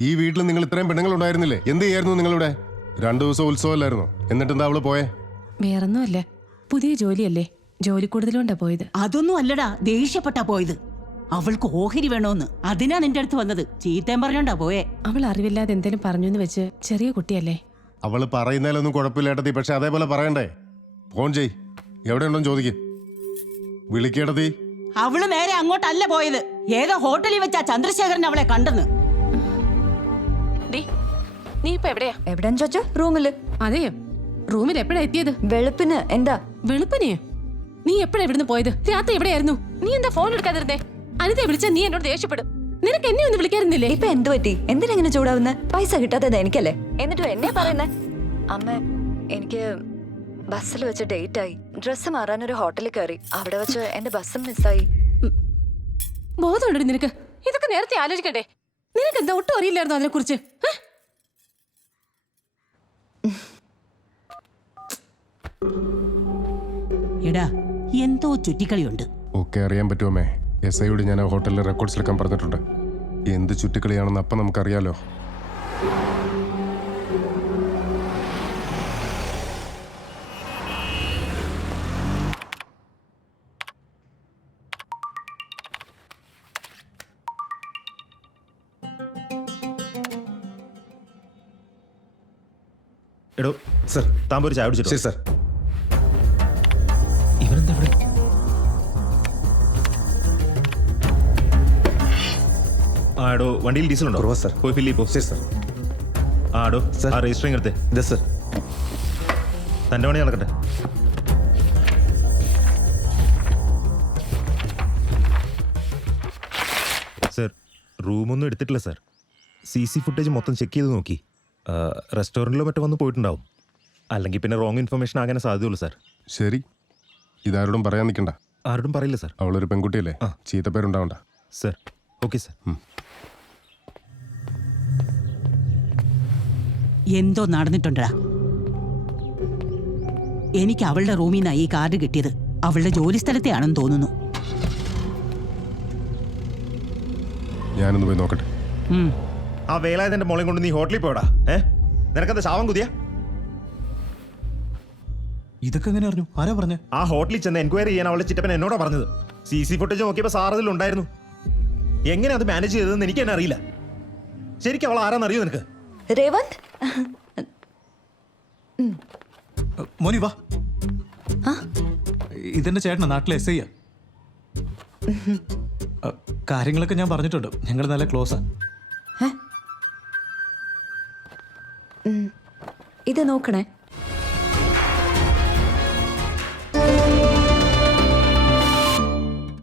ഈ വീട്ടിൽ നിങ്ങൾ ഇത്രയും പെണ്ണുങ്ങൾ ഉണ്ടായിരുന്നില്ലേ? എന്ത് ചെയ്യായിരുന്നു നിങ്ങളിവിടെ? 2 ദിവസം ഉത്സവമല്ലായിരുന്നോ? എന്നിട്ട് എന്താ അവള് പോയെ? വേറൊന്നുമല്ല, പുതിയ ജോലിയല്ലേ, ജോലി കൂടുതലുകൊണ്ടാ പോയത്. അതൊന്നും അല്ലടാ, ദേഷ്യപ്പെട്ടാ പോയത്. അവൾക്ക് ഓഹരി വേണോന്ന്, അതിനാ നിന്റെ അടുത്ത് വന്നത്. ചീത്തയും പറഞ്ഞോണ്ടാ പോയെ. അവൾ അറിവില്ലാതെ എന്തേലും പറഞ്ഞു എന്ന് വെച്ച് ചെറിയ കുട്ടിയല്ലേ. അവള് പറയുന്നതിലൊന്നും കുഴപ്പമില്ലേട്ടത്തി, പക്ഷെ അതേപോലെ പറയണ്ടേ? ഫോൺ ചെയ്, എവിടെയുണ്ടോന്ന് ചോദിക്കും. വിളിക്കേട്ടത്തി. അവള് നേരെ അങ്ങോട്ടല്ല പോയത്, ഏതോ ഹോട്ടലിൽ വെച്ചാ ചന്ദ്രശേഖരൻ അവളെ കണ്ടെന്ന്. നീ ഇപ്പൊ എവിടെയാ? എവിടെന്ന് ചോദിച്ചാ? റൂമില്. അതെയോ? റൂമിൽ എപ്പോഴാ എത്തിയത്? വെളുപ്പിന്. എന്താ? വെളുപ്പിനെയോ? നീ എപ്പോഴാ ഇവിടുന്ന് പോയത്? രാത്രി എവിടെയായിരുന്നു? നീ എന്താ ഫോൺ എടുക്കാതിരുന്നേ? അനിതയെ വിളിച്ചാ നീ എന്നോട് ദേഷ്യപ്പെടും. നിനക്ക് എന്നെ ഒന്ന് വിളിക്കാറുന്നില്ലേ? ഇപ്പൊ എന്ത് പറ്റി? എന്തിനെങ്ങനെ ചൂടാവുന്ന? പൈസ കിട്ടാത്തത് എനിക്കല്ലേ, എന്നിട്ടും എന്നെ പറയുന്നേ? അമ്മ, എനിക്ക് ബസ്സിൽ വെച്ച് ഡേറ്റ് ആയി. ഡ്രസ്സ് മാറാൻ ഒരു ഹോട്ടലിൽ കയറി. അവിടെ വെച്ച് എന്റെ ബസ്സും മിസ്സായി. ബോധമുണ്ടോ നിനക്ക്? ഇതൊക്കെ നേരത്തെ ആലോചിക്കണ്ടേ? നിനക്ക് എന്താ ഒട്ടും അറിയില്ലായിരുന്നു അതിനെ കുറിച്ച്? എടാ, എന്തോ ചുറ്റിക്കളിയുണ്ട്. ഒക്കെ അറിയാൻ പറ്റുമേ. SIയോട് ഞാൻ ആ ഹോട്ടലിലെ റെക്കോർഡ്സ് എടുക്കാൻ പറഞ്ഞിട്ടുണ്ട്. എന്ത് ചുറ്റിക്കളിയാണെന്ന് അപ്പം നമുക്കറിയാലോ. എടോ സർ, താമ്പോ ഒരു ചായ കുടിച്ചിട്ടോ? ശരി സർ. ഇവരെന്താ ഇവിടെ? ആടോ, വണ്ടിയിൽ ഡീസൽ ഉണ്ടോ? കുറവാ സർ. പോയി ഫില്ലി പോ. ശരി സർ. ആടോ, സർ. ആ രജിസ്റ്ററിങ് എടുത്തേ. ഇതാ സർ. തൻ്റെ പണി നടക്കട്ടെ. സർ, റൂമൊന്നും എടുത്തിട്ടില്ല സർ. CC ഫുട്ടേജ് മൊത്തം ചെക്ക് ചെയ്ത് നോക്കി. റെസ്റ്റോറൻറ്റിലോ മറ്റോ വന്ന് പോയിട്ടുണ്ടാവും. അല്ലെങ്കിൽ പിന്നെ റോങ് ഇൻഫർമേഷൻ ആകാനേ സാധ്യതയുള്ളൂ സർ. ശരി, ഇതാരോടും പറയാൻ നിൽക്കണ്ട. ആരോടും പറയില്ല സർ. അവളൊരു പെൺകുട്ടിയല്ലേ, ചീത്തപ്പേരുണ്ടാവണ്ട. Sir, okay sir. എന്തോ നടന്നിട്ടുണ്ടാ. എനിക്ക് അവളുടെ റൂമിൽ നിന്നാ ഈ കാർഡ് കിട്ടിയത്. അവളുടെ ജോലി സ്ഥലത്തെയാണെന്ന് തോന്നുന്നു. ഞാനൊന്ന് പോയി നോക്കട്ടെ. ആ വേലായതിന്റെ മോളെ കൊണ്ട് നീ ഹോട്ടലിൽ പോയടാ. നിനക്കെന്താ ശാവം കുതിയ? ഇതൊക്കെ എങ്ങനെ അറിഞ്ഞു? ആരാ പറഞ്ഞേ? ആ ഹോട്ടലിൽ ചെന്ന് എൻക്വയറി ചെയ്യാൻ അവളെ ചിറ്റപ്പൻ എന്നോടാ പറഞ്ഞത്. CC ഫുട്ടേജ് നോക്കിയപ്പോൾ സാർ അതിലുണ്ടായിരുന്നു. എങ്ങനെ അത് മാനേജ് ചെയ്തതെന്ന് എനിക്ക് തന്നെ അറിയില്ല. ശരിക്കും അവൾ ആരാന്നറിയോ നിനക്ക്? രേവന്ത്, മോനി വാ. ഇതെന്റെ ചേട്ടനാ, നാട്ടിലെ SI. കാര്യങ്ങളൊക്കെ ഞാൻ പറഞ്ഞിട്ടുണ്ട്. ഞങ്ങൾ നല്ല ക്ലോസാ. ഇത് നോക്കണേ.